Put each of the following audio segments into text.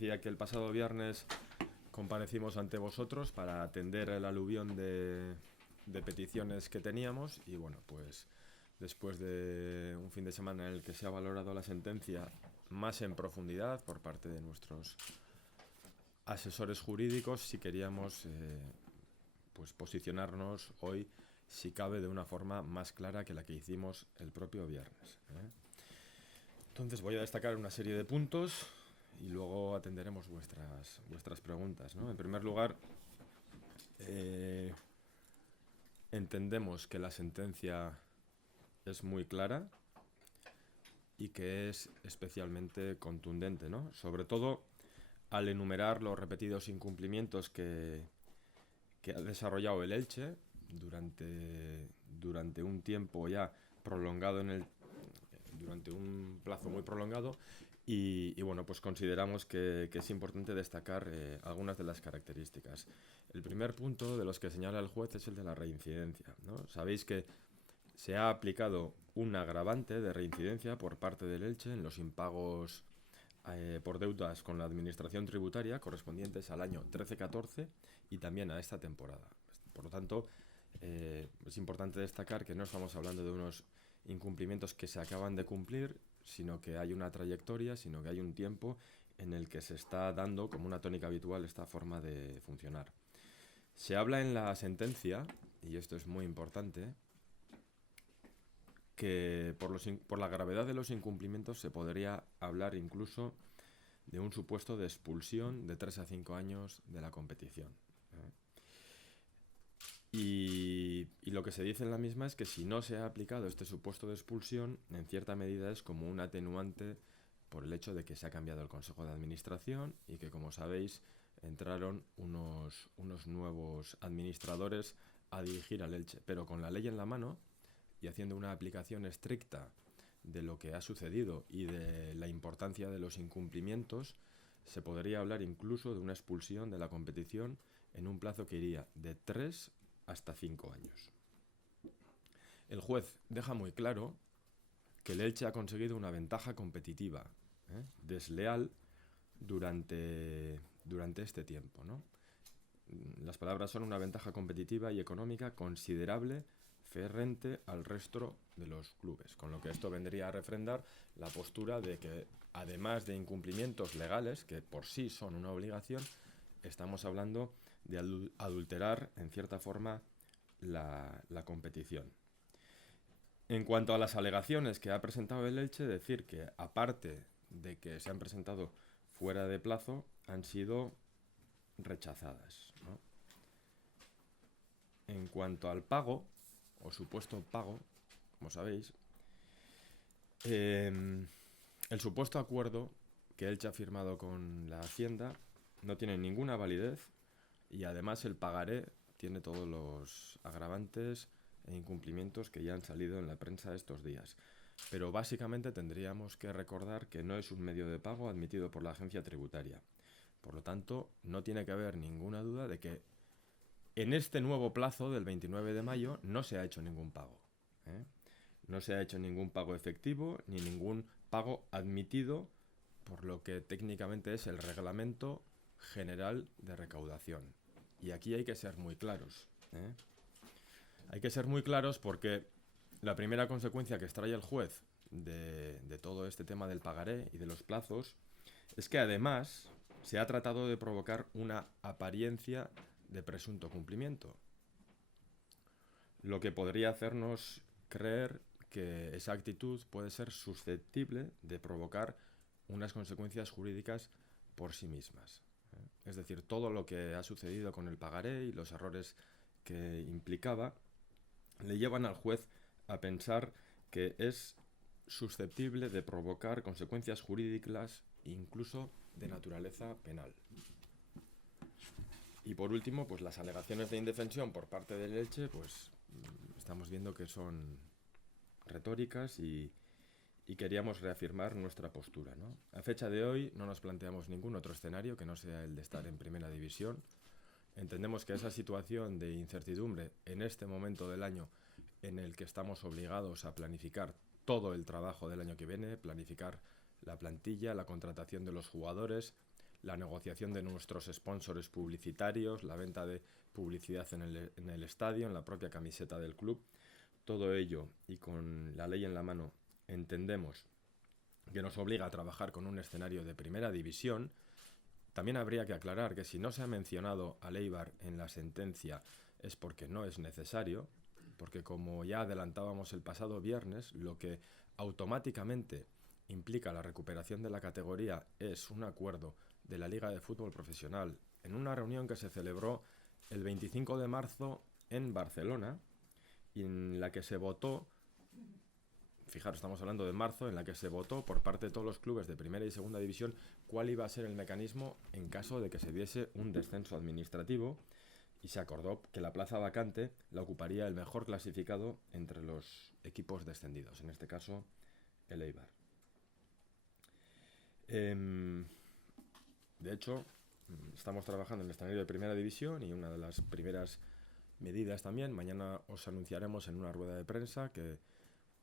decía que el pasado viernes comparecimos ante vosotros para atender el aluvión de peticiones que teníamos y bueno, pues después de un fin de semana en el que se ha valorado la sentencia más en profundidad por parte de nuestros asesores jurídicos, si queríamos pues posicionarnos hoy, si cabe, de una forma más clara que la que hicimos el propio viernes, ¿eh? Entonces voy a destacar una serie de puntos y luego atenderemos vuestras preguntas, ¿no? En primer lugar, entendemos que la sentencia es muy clara y que es especialmente contundente, ¿no? Sobre todo al enumerar los repetidos incumplimientos que ha desarrollado el Elche durante un tiempo ya prolongado durante un plazo muy prolongado y bueno, pues consideramos que es importante destacar algunas de las características. El primer punto de los que señala el juez es el de la reincidencia, ¿no? Sabéis que se ha aplicado un agravante de reincidencia por parte del Elche en los impagos por deudas con la administración tributaria correspondientes al año 13-14 y también a esta temporada. Por lo tanto, es importante destacar que no estamos hablando de unos incumplimientos que se acaban de cumplir, sino que hay una trayectoria, sino que hay un tiempo en el que se está dando como una tónica habitual esta forma de funcionar. Se habla en la sentencia, y esto es muy importante, que por la gravedad de los incumplimientos se podría hablar incluso de un supuesto de expulsión de 3 a 5 años de la competición, ¿eh? Y lo que se dice en la misma es que si no se ha aplicado este supuesto de expulsión, en cierta medida es como un atenuante por el hecho de que se ha cambiado el Consejo de Administración y que, como sabéis, entraron unos nuevos administradores a dirigir al Elche, pero con la ley en la mano y haciendo una aplicación estricta de lo que ha sucedido y de la importancia de los incumplimientos, se podría hablar incluso de una expulsión de la competición en un plazo que iría de 3 hasta 5 años. El juez deja muy claro que el Elche ha conseguido una ventaja competitiva, desleal durante este tiempo, ¿no? Las palabras son una ventaja competitiva y económica considerable frente al resto de los clubes, con lo que esto vendría a refrendar la postura de que, además de incumplimientos legales, que por sí son una obligación, estamos hablando de adulterar, en cierta forma, la competición. En cuanto a las alegaciones que ha presentado el Elche, decir que, aparte de que se han presentado fuera de plazo, han sido rechazadas, ¿no? En cuanto al pago, o supuesto pago, como sabéis, el supuesto acuerdo que Elche ha firmado con la Hacienda no tiene ninguna validez y además el pagaré tiene todos los agravantes e incumplimientos que ya han salido en la prensa estos días. Pero básicamente tendríamos que recordar que no es un medio de pago admitido por la agencia tributaria. Por lo tanto, no tiene que haber ninguna duda de que en este nuevo plazo del 29 de mayo no se ha hecho ningún pago, ¿eh? No se ha hecho ningún pago efectivo ni ningún pago admitido por lo que técnicamente es el Reglamento General de Recaudación. Y aquí hay que ser muy claros, ¿eh? Hay que ser muy claros porque la primera consecuencia que extrae el juez de todo este tema del pagaré y de los plazos es que además se ha tratado de provocar una apariencia de presunto cumplimiento, lo que podría hacernos creer que esa actitud puede ser susceptible de provocar unas consecuencias jurídicas por sí mismas, ¿eh? Es decir, todo lo que ha sucedido con el pagaré y los errores que implicaba le llevan al juez a pensar que es susceptible de provocar consecuencias jurídicas incluso de naturaleza penal. Y por último, pues las alegaciones de indefensión por parte del Elche, pues estamos viendo que son retóricas y queríamos reafirmar nuestra postura, ¿no? A fecha de hoy no nos planteamos ningún otro escenario que no sea el de estar en primera división. Entendemos que esa situación de incertidumbre en este momento del año en el que estamos obligados a planificar todo el trabajo del año que viene, planificar la plantilla, la contratación de los jugadores, la negociación de nuestros sponsors publicitarios, la venta de publicidad en el estadio, en la propia camiseta del club. Todo ello, y con la ley en la mano, entendemos que nos obliga a trabajar con un escenario de primera división. También habría que aclarar que si no se ha mencionado al Eibar en la sentencia es porque no es necesario, porque como ya adelantábamos el pasado viernes, lo que automáticamente implica la recuperación de la categoría es un acuerdo de la Liga de Fútbol Profesional en una reunión que se celebró el 25 de marzo en Barcelona y en la que se votó, fijaros, estamos hablando de marzo, en la que se votó por parte de todos los clubes de primera y segunda división cuál iba a ser el mecanismo en caso de que se diese un descenso administrativo, y se acordó que la plaza vacante la ocuparía el mejor clasificado entre los equipos descendidos, en este caso el Eibar. De hecho, estamos trabajando en el escenario de primera división y una de las primeras medidas también, mañana os anunciaremos en una rueda de prensa que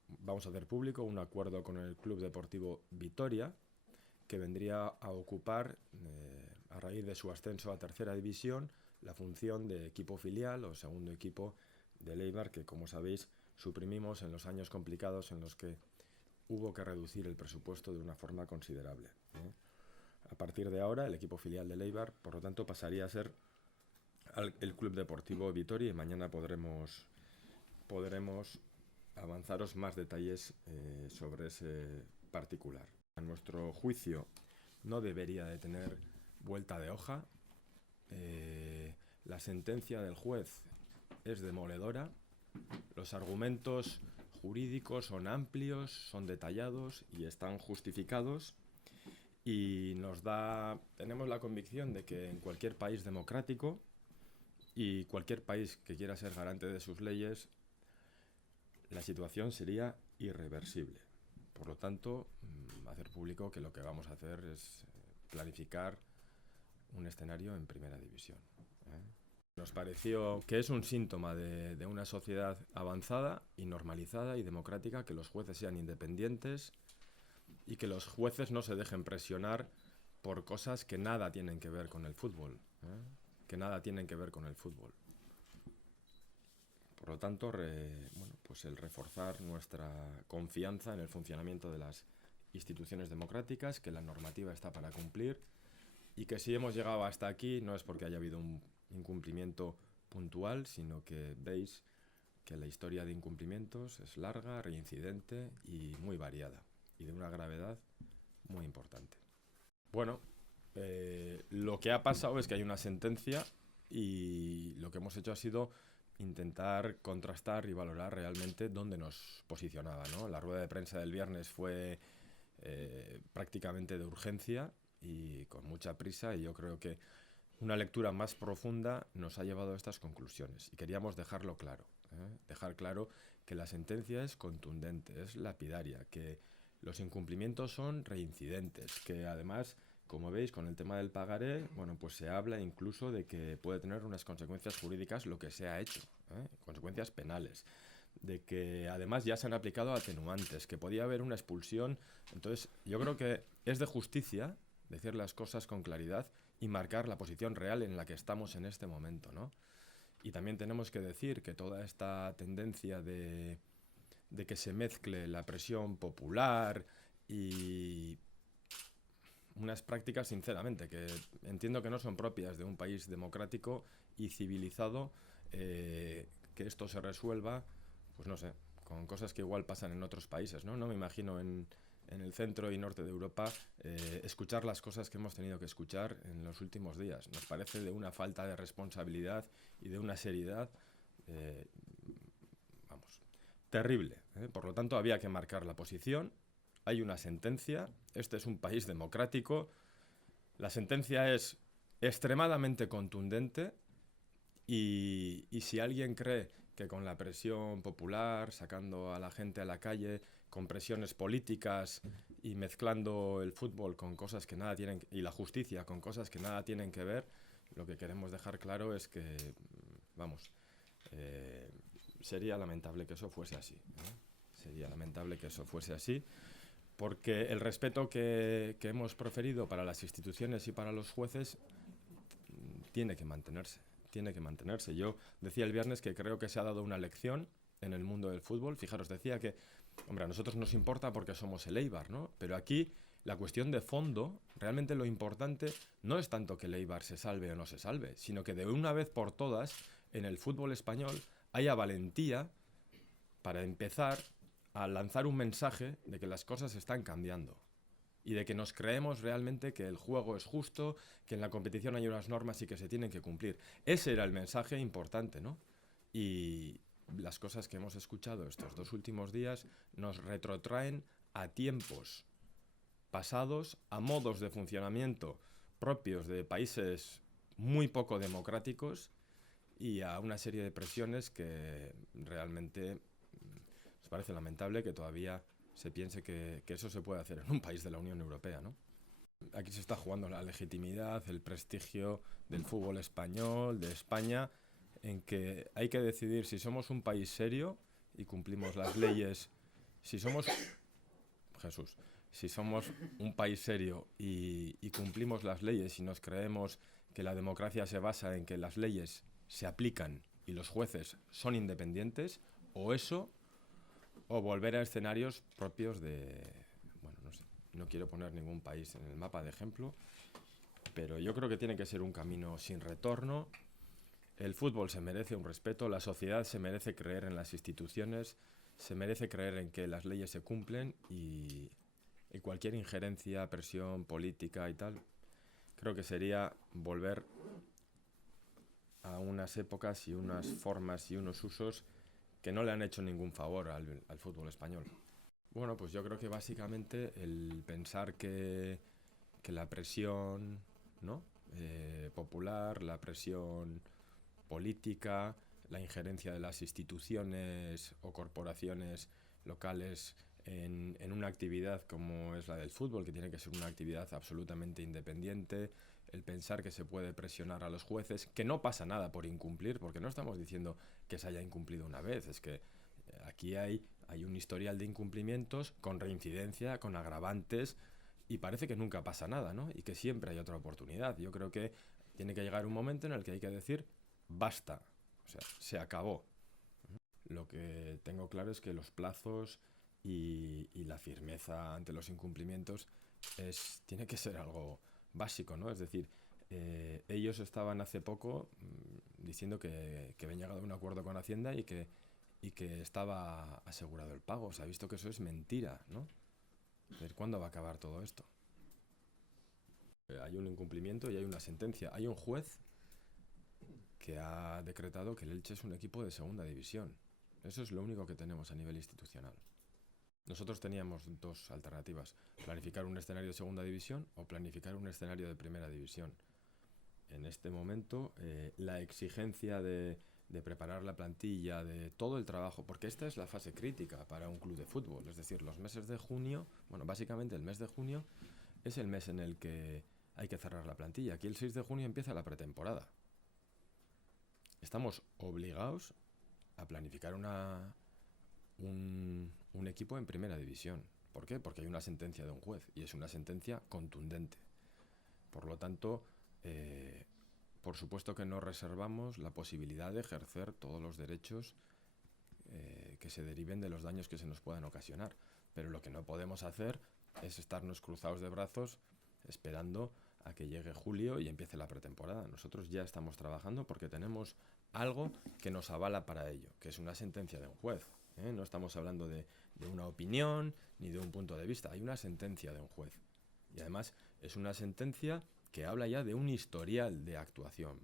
vamos a hacer público un acuerdo con el Club Deportivo Vitoria, que vendría a ocupar, a raíz de su ascenso a tercera división, la función de equipo filial o segundo equipo del Eibar, que como sabéis suprimimos en los años complicados en los que hubo que reducir el presupuesto de una forma considerable. A partir de ahora, el equipo filial del Eibar, por lo tanto, pasaría a ser el Club Deportivo Vitoria, y mañana podremos avanzaros más detalles sobre ese particular. A nuestro juicio no debería de tener vuelta de hoja. La sentencia del juez es demoledora. Los argumentos jurídicos son amplios, son detallados y están justificados. Y tenemos la convicción de que en cualquier país democrático y cualquier país que quiera ser garante de sus leyes, la situación sería irreversible. Por lo tanto, hacer público que lo que vamos a hacer es planificar un escenario en primera división. Nos pareció que es un síntoma de una sociedad avanzada y normalizada y democrática que los jueces sean independientes y que los jueces no se dejen presionar por cosas que nada tienen que ver con el fútbol. Que nada tienen que ver con el fútbol. Por lo tanto, pues el reforzar nuestra confianza en el funcionamiento de las instituciones democráticas, que la normativa está para cumplir y que si hemos llegado hasta aquí no es porque haya habido un incumplimiento puntual, sino que veis que la historia de incumplimientos es larga, reincidente y muy variada y de una gravedad muy importante. Bueno, lo que ha pasado es que hay una sentencia y lo que hemos hecho ha sido intentar contrastar y valorar realmente dónde nos posicionaba, ¿no? La rueda de prensa del viernes fue prácticamente de urgencia y con mucha prisa, y yo creo que una lectura más profunda nos ha llevado a estas conclusiones y queríamos dejarlo claro, dejar claro que la sentencia es contundente, es lapidaria, que los incumplimientos son reincidentes, que además, como veis, con el tema del pagaré, bueno, pues se habla incluso de que puede tener unas consecuencias jurídicas lo que se ha hecho, consecuencias penales, de que además ya se han aplicado atenuantes, que podía haber una expulsión. Entonces, yo creo que es de justicia decir las cosas con claridad y marcar la posición real en la que estamos en este momento, ¿no? Y también tenemos que decir que toda esta tendencia de que se mezcle la presión popular y unas prácticas, sinceramente, que entiendo que no son propias de un país democrático y civilizado, que esto se resuelva, pues no sé, con cosas que igual pasan en otros países, ¿no? No me imagino en el centro y norte de Europa escuchar las cosas que hemos tenido que escuchar en los últimos días. Nos parece de una falta de responsabilidad y de una seriedad, terrible. Por lo tanto, había que marcar la posición. Hay una sentencia. Este es un país democrático. La sentencia es extremadamente contundente y si alguien cree que con la presión popular, sacando a la gente a la calle, con presiones políticas y mezclando el fútbol con cosas que nada tienen, y la justicia con cosas que nada tienen que ver, lo que queremos dejar claro es que, sería lamentable que eso fuese así, Sería lamentable que eso fuese así. porque el respeto que hemos proferido para las instituciones y para los jueces tiene que mantenerse, tiene que mantenerse. Yo decía el viernes que creo que se ha dado una lección en el mundo del fútbol. Fijaros, decía que, hombre, a nosotros nos importa porque somos el Eibar, ¿no? Pero aquí la cuestión de fondo, realmente lo importante no es tanto que el Eibar se salve o no se salve, sino que de una vez por todas, en el fútbol español, haya valentía para empezar a lanzar un mensaje de que las cosas están cambiando y de que nos creemos realmente que el juego es justo, que en la competición hay unas normas y que se tienen que cumplir. Ese era el mensaje importante, ¿no? Y las cosas que hemos escuchado estos 2 últimos días nos retrotraen a tiempos pasados, a modos de funcionamiento propios de países muy poco democráticos y a una serie de presiones que realmente nos parece lamentable que todavía se piense que eso se puede hacer en un país de la Unión Europea, ¿no? Aquí se está jugando la legitimidad, el prestigio del fútbol español, de España, en que hay que decidir si somos un país serio y cumplimos las leyes, si somos, Jesús, si somos un país serio y cumplimos las leyes y nos creemos que la democracia se basa en que las leyes se aplican y los jueces son independientes, o eso, o volver a escenarios propios de, bueno, no sé, no quiero poner ningún país en el mapa de ejemplo, pero yo creo que tiene que ser un camino sin retorno. El fútbol se merece un respeto, la sociedad se merece creer en las instituciones, se merece creer en que las leyes se cumplen y cualquier injerencia, presión política y tal, creo que sería volver a unas épocas y unas formas y unos usos que no le han hecho ningún favor al fútbol español. Bueno, pues yo creo que básicamente el pensar que la presión, ¿no? Popular, la presión política, la injerencia de las instituciones o corporaciones locales en una actividad como es la del fútbol, que tiene que ser una actividad absolutamente independiente, el pensar que se puede presionar a los jueces, que no pasa nada por incumplir, porque no estamos diciendo que se haya incumplido una vez, es que aquí hay un historial de incumplimientos con reincidencia, con agravantes, y parece que nunca pasa nada, ¿no? Y que siempre hay otra oportunidad. Yo creo que tiene que llegar un momento en el que hay que decir, basta, o sea, se acabó. Lo que tengo claro es que los plazos y la firmeza ante los incumplimientos tiene que ser algo básico, ¿no? Es decir, ellos estaban hace poco diciendo que habían llegado a un acuerdo con Hacienda y que estaba asegurado el pago. Se ha visto que eso es mentira, ¿no? ¿Cuándo va a acabar todo esto? Hay un incumplimiento y hay una sentencia. Hay un juez que ha decretado que el Elche es un equipo de segunda división. Eso es lo único que tenemos a nivel institucional. Nosotros teníamos dos alternativas: planificar un escenario de segunda división o planificar un escenario de primera división. En este momento, la exigencia de preparar la plantilla, de todo el trabajo, porque esta es la fase crítica para un club de fútbol, es decir, los meses de junio, bueno, básicamente el mes de junio es el mes en el que hay que cerrar la plantilla. Aquí el 6 de junio empieza la pretemporada. Estamos obligados a planificar un equipo en primera división. ¿Por qué? Porque hay una sentencia de un juez y es una sentencia contundente. Por lo tanto, por supuesto que no reservamos la posibilidad de ejercer todos los derechos que se deriven de los daños que se nos puedan ocasionar. Pero lo que no podemos hacer es estarnos cruzados de brazos esperando a que llegue julio y empiece la pretemporada. Nosotros ya estamos trabajando porque tenemos algo que nos avala para ello, que es una sentencia de un juez. No estamos hablando de una opinión ni de un punto de vista, hay una sentencia de un juez. Y además es una sentencia que habla ya de un historial de actuación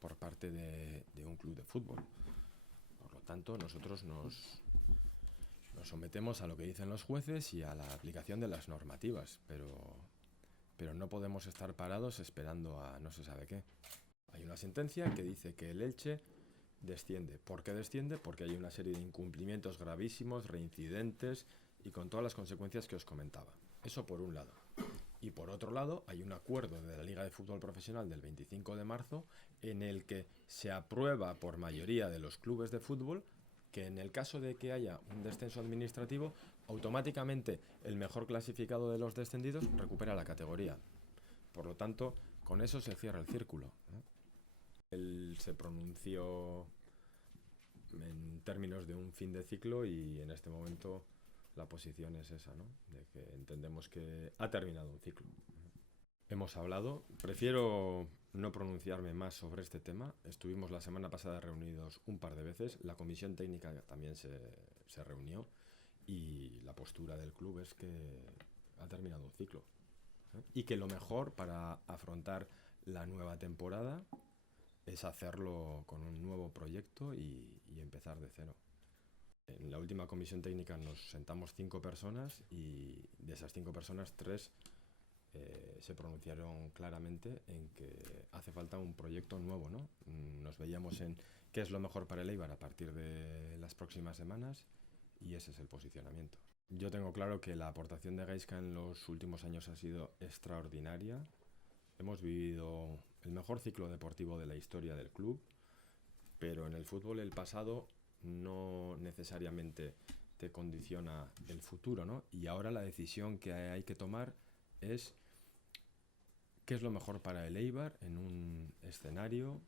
por parte de un club de fútbol. Por lo tanto, nosotros nos sometemos a lo que dicen los jueces y a la aplicación de las normativas, pero no podemos estar parados esperando a no se sabe qué. Hay una sentencia que dice que el Elche desciende. ¿Por qué desciende? Porque hay una serie de incumplimientos gravísimos, reincidentes y con todas las consecuencias que os comentaba. Eso por un lado. Y por otro lado, hay un acuerdo de la Liga de Fútbol Profesional del 25 de marzo en el que se aprueba por mayoría de los clubes de fútbol que en el caso de que haya un descenso administrativo, automáticamente el mejor clasificado de los descendidos recupera la categoría. Por lo tanto, con eso se cierra el círculo, ¿no? Él se pronunció en términos de un fin de ciclo y en este momento la posición es esa, ¿no? De que entendemos que ha terminado un ciclo. Hemos hablado, prefiero no pronunciarme más sobre este tema. Estuvimos la semana pasada reunidos un par de veces, la comisión técnica también se reunió y la postura del club es que ha terminado un ciclo, ¿eh? Y que lo mejor para afrontar la nueva temporada es hacerlo con un nuevo proyecto y empezar de cero. En la última comisión técnica nos sentamos 5 personas y de esas 5 personas 3 se pronunciaron claramente en que hace falta un proyecto nuevo, ¿no? Nos veíamos en qué es lo mejor para el Eibar a partir de las próximas semanas y ese es el posicionamiento. Yo tengo claro que la aportación de Gaizka en los últimos años ha sido extraordinaria. Hemos vivido el mejor ciclo deportivo de la historia del club, pero en el fútbol el pasado no necesariamente te condiciona el futuro, ¿no? Y ahora la decisión que hay que tomar es qué es lo mejor para el Eibar en un escenario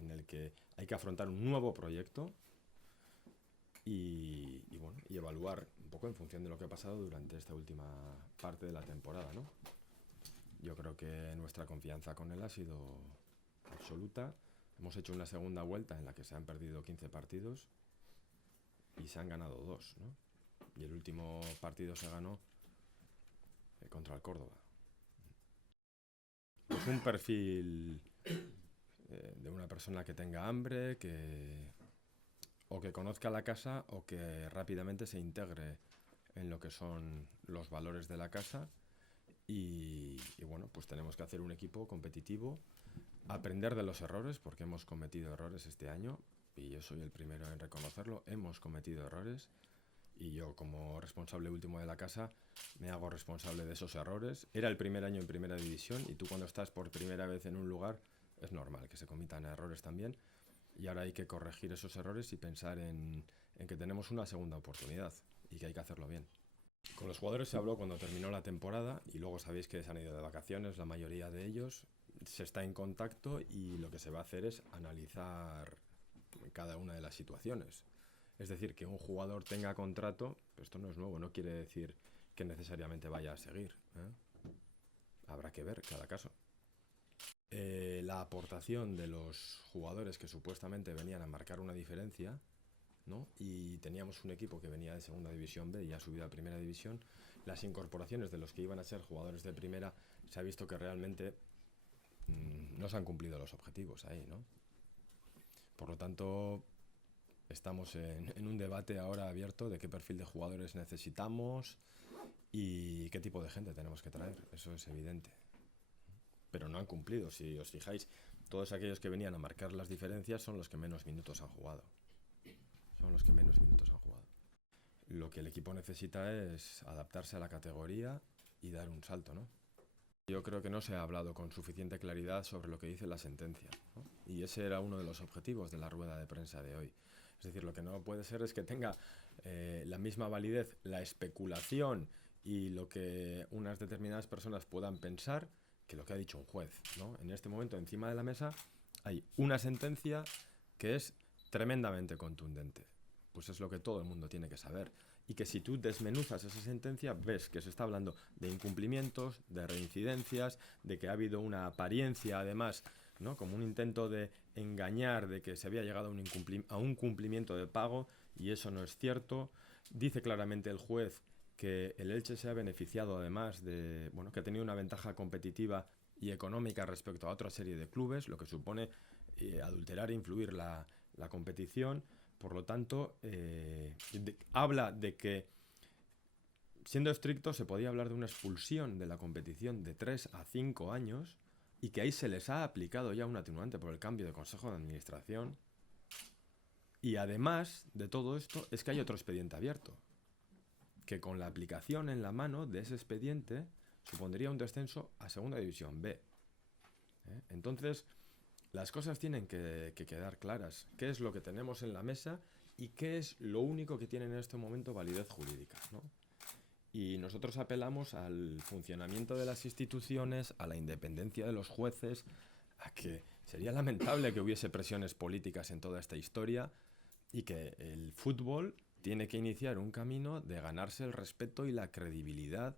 en el que hay que afrontar un nuevo proyecto y evaluar un poco en función de lo que ha pasado durante esta última parte de la temporada, ¿no? Yo creo que nuestra confianza con él ha sido absoluta. Hemos hecho una segunda vuelta en la que se han perdido 15 partidos y se han ganado 2, ¿no? Y el último partido se ganó contra el Córdoba. Es un perfil de una persona que tenga hambre, o que conozca la casa o que rápidamente se integre en lo que son los valores de la casa y bueno, pues tenemos que hacer un equipo competitivo, aprender de los errores porque hemos cometido errores este año y yo soy el primero en reconocerlo, hemos cometido errores y yo como responsable último de la casa me hago responsable de esos errores. Era el primer año en primera división y tú cuando estás por primera vez en un lugar es normal que se cometan errores también y ahora hay que corregir esos errores y pensar en que tenemos una segunda oportunidad y que hay que hacerlo bien. Con los jugadores se habló cuando terminó la temporada y luego sabéis que se han ido de vacaciones, la mayoría de ellos. Se está en contacto y lo que se va a hacer es analizar cada una de las situaciones. Es decir, que un jugador tenga contrato, esto no es nuevo, no quiere decir que necesariamente vaya a seguir, ¿eh? Habrá que ver cada caso. La aportación de los jugadores que supuestamente venían a marcar una diferencia, ¿no? Y teníamos un equipo que venía de segunda división B y ha subido a primera división. Las incorporaciones de los que iban a ser jugadores de primera se ha visto que realmente no se han cumplido los objetivos ahí, ¿no? Por lo tanto, estamos en un debate ahora abierto de qué perfil de jugadores necesitamos y qué tipo de gente tenemos que traer. Eso es evidente. Pero no han cumplido. Si os fijáis, todos aquellos que venían a marcar las diferencias son los que menos minutos han jugado. Lo que el equipo necesita es adaptarse a la categoría y dar un salto, ¿no? Yo creo que no se ha hablado con suficiente claridad sobre lo que dice la sentencia, ¿no? Y ese era uno de los objetivos de la rueda de prensa de hoy. Es decir, lo que no puede ser es que tenga la misma validez la especulación y lo que unas determinadas personas puedan pensar que lo que ha dicho un juez, ¿no? En este momento, encima de la mesa, hay una sentencia que es tremendamente contundente. Pues es lo que todo el mundo tiene que saber. Y que si tú desmenuzas esa sentencia, ves que se está hablando de incumplimientos, de reincidencias, de que ha habido una apariencia, además, ¿no? Como un intento de engañar de que se había llegado a un cumplimiento de pago, y eso no es cierto. Dice claramente el juez que el Elche se ha beneficiado, además, de, bueno, que ha tenido una ventaja competitiva y económica respecto a otra serie de clubes, lo que supone adulterar e influir la competición. Por lo tanto, habla de que, siendo estricto, se podía hablar de una expulsión de la competición de 3 a 5 años y que ahí se les ha aplicado ya un atenuante por el cambio de consejo de administración. Y además de todo esto, es que hay otro expediente abierto, que con la aplicación en la mano de ese expediente supondría un descenso a segunda división B. Entonces, las cosas tienen que quedar claras. ¿Qué es lo que tenemos en la mesa y qué es lo único que tiene en este momento validez jurídica, ¿no? Y nosotros apelamos al funcionamiento de las instituciones, a la independencia de los jueces, a que sería lamentable que hubiese presiones políticas en toda esta historia y que el fútbol tiene que iniciar un camino de ganarse el respeto y la credibilidad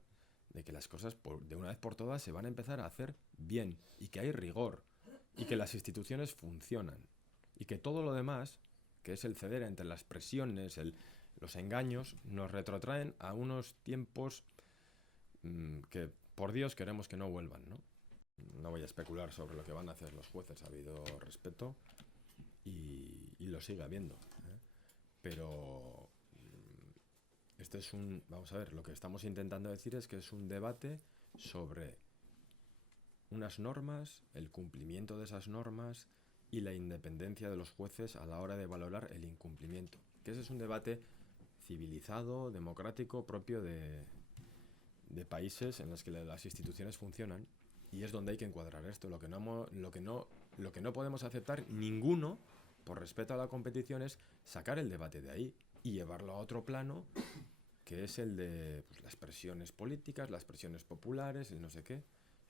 de que las cosas de una vez por todas se van a empezar a hacer bien y que hay rigor y que las instituciones funcionan y que todo lo demás, que es el ceder entre las presiones, los engaños, nos retrotraen a unos tiempos que por Dios queremos que no vuelvan, ¿no? No voy a especular sobre lo que van a hacer los jueces, ha habido respeto y lo sigue habiendo, ¿eh? Pero este es vamos a ver, lo que estamos intentando decir es que es un debate sobre unas normas, el cumplimiento de esas normas y la independencia de los jueces a la hora de valorar el incumplimiento. Que ese es un debate civilizado, democrático, propio de países en los que las instituciones funcionan, y es donde hay que encuadrar esto. Lo que no podemos aceptar ninguno, por respeto a la competición, es sacar el debate de ahí y llevarlo a otro plano, que es el de las presiones políticas, las presiones populares, el no sé qué.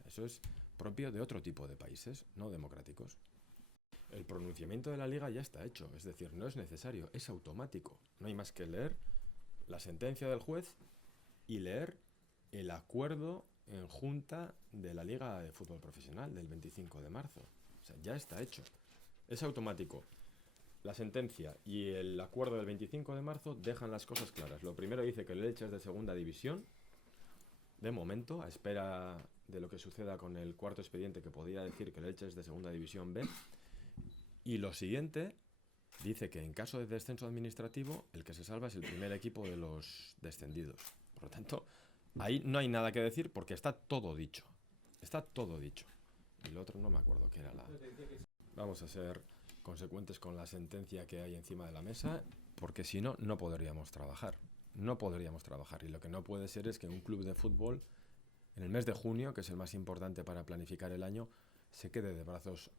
Eso es propio de otro tipo de países, no democráticos. El pronunciamiento de la Liga ya está hecho, es decir, no es necesario, es automático. No hay más que leer la sentencia del juez y leer el acuerdo en junta de la Liga de Fútbol Profesional del 25 de marzo. O sea, ya está hecho. Es automático. La sentencia y el acuerdo del 25 de marzo dejan las cosas claras. Lo primero dice que el Elche es de segunda división, de momento, a espera de lo que suceda con el cuarto expediente que podría decir que el Elche es de segunda división B. Y lo siguiente dice que en caso de descenso administrativo, el que se salva es el primer equipo de los descendidos. Por lo tanto, ahí no hay nada que decir porque está todo dicho. Está todo dicho. Y lo otro no me acuerdo qué era la... Vamos a ser consecuentes con la sentencia que hay encima de la mesa, porque si no, no podríamos trabajar. No podríamos trabajar. Y lo que no puede ser es que un club de fútbol, en el mes de junio, que es el más importante para planificar el año, se quede de brazos,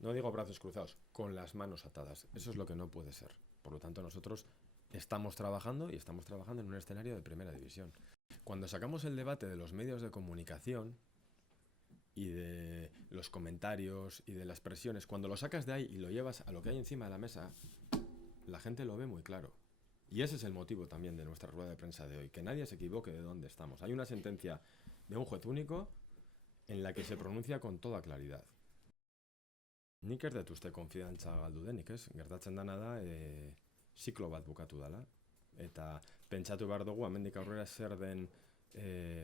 no digo brazos cruzados, con las manos atadas. Eso es lo que no puede ser. Por lo tanto, nosotros estamos trabajando y estamos trabajando en un escenario de primera división. Cuando sacamos el debate de los medios de comunicación y de los comentarios y de las presiones, cuando lo sacas de ahí y lo llevas a lo que hay encima de la mesa, la gente lo ve muy claro. Y ese es el motivo también de nuestra rueda de prensa de hoy, que nadie se equivoque de dónde estamos. Hay una sentencia de un juez único en la que se pronuncia con toda claridad. Nik ez dut uste konfidantza galdu denik, ez? Gertatzen dana da, ziklo bat bukatu dela. Eta pentsatu behar dugu, hemendik aurrera zer den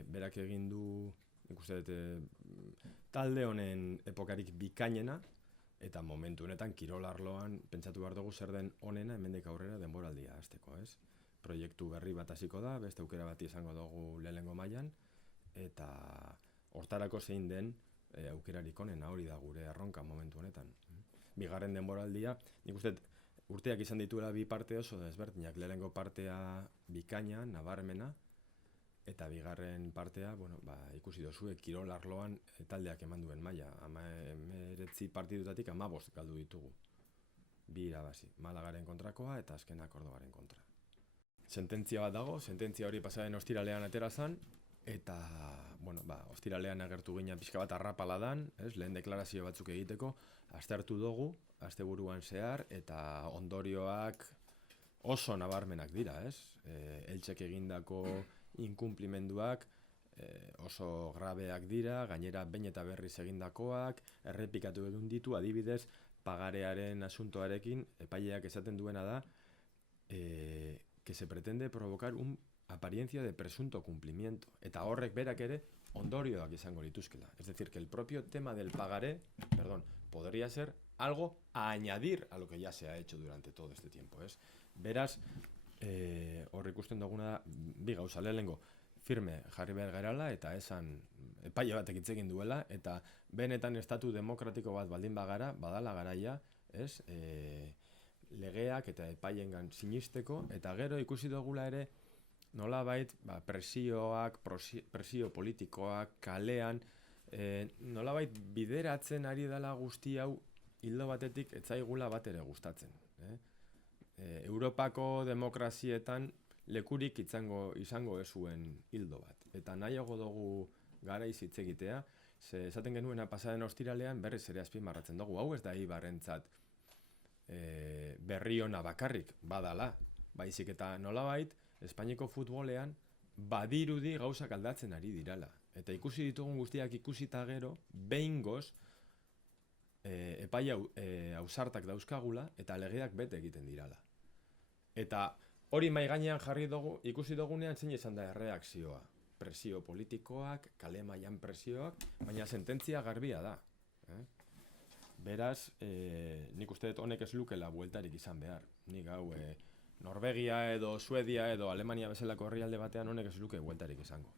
berak egin du, nik uste dut, talde honen epokarik bikainena, eta momentu honetan kirolarloan pentsatu behar dugu zer den honena hemendik aurrera denboraldia hasteko, ez? Proiektu berri bat hasiko da, beste aukera bat izango dugu lehenengo mailan, eta hortarako zein den aukerarik onena, hori da gure erronka momentu honetan. Bigarren denboraldia, nik uste urteak izan dituela bi parte oso desberdinak. Lehenengo partea bikaina, nabarmena, eta bigarren partea, ikusi dozue, kirol arloan taldeak eman duen maila. 19 partidutatik 15 galdu ditugu. Bi irabazi, Malagaren kontrakoa eta azkenak Kordobaren kontra. Sententzia bat dago, sententzia hori pasaren ostiralean atera zan, eta, ostiralean agertu ginen pixka bat arrapaladan, lehen deklarazio batzuk egiteko, aztertu dugu, asteburuan zehar, eta ondorioak oso nabarmenak dira, Eltsek egindako inkumplimenduak oso grabeak dira, gainera behin eta berriz egindakoak, errepikatu egun ditu, adibidez, pagarearen asuntoarekin, epaileak esaten duena da, que se pretende provocar apariencia de presunto cumplimiento. Eta horrek berak ere ondorioak izango lituzkela. Es decir, que el propio tema del pagaré, podría ser algo a añadir a lo que ya se ha hecho durante todo este tiempo. Beraz, hor ikusten duguna da, bi gauza, lehenengo, firme jarri behar garela eta esan epaile batek hitz egin duela, eta benetan estatu demokratiko bat baldin bagara, badala garaia, legeak eta epaiengan sinisteko, eta gero ikusi dugula ere nolabait presioak, presio politikoak, kalean, nolabait bideratzen ari dela guzti hau hildo batetik etzaigula bat ere gustatzen. Europako demokrazietan lekurik izango ez zuen hildo bat. Eta nahiago dugu garaiz hitz egitea, ze esaten genuena pasaden ostiralean berriz ere azpimarratzen dugu. Hau ez da Eibarrentzat berri ona bakarrik badala, baizik eta nolabait Espainiako futbolean badirudi gauzak aldatzen ari dirala. Eta ikusi ditugun guztiak ikusita gero, behingoz epaia ausartak dauzkagula eta legeak bete egiten dirala. Eta hori mai gainean jarri dugu, ikusi dugunean zein izan da erreakzioa. Presio politikoak, kale mailan presioak, baina sententzia garbia da. Beraz, nik uste dut honek ez lukela bueltarik izan behar. Nik hau Norvegia edo Suedia edo Alemania bezalako herrialde batean honek ez luke bueltarik izango.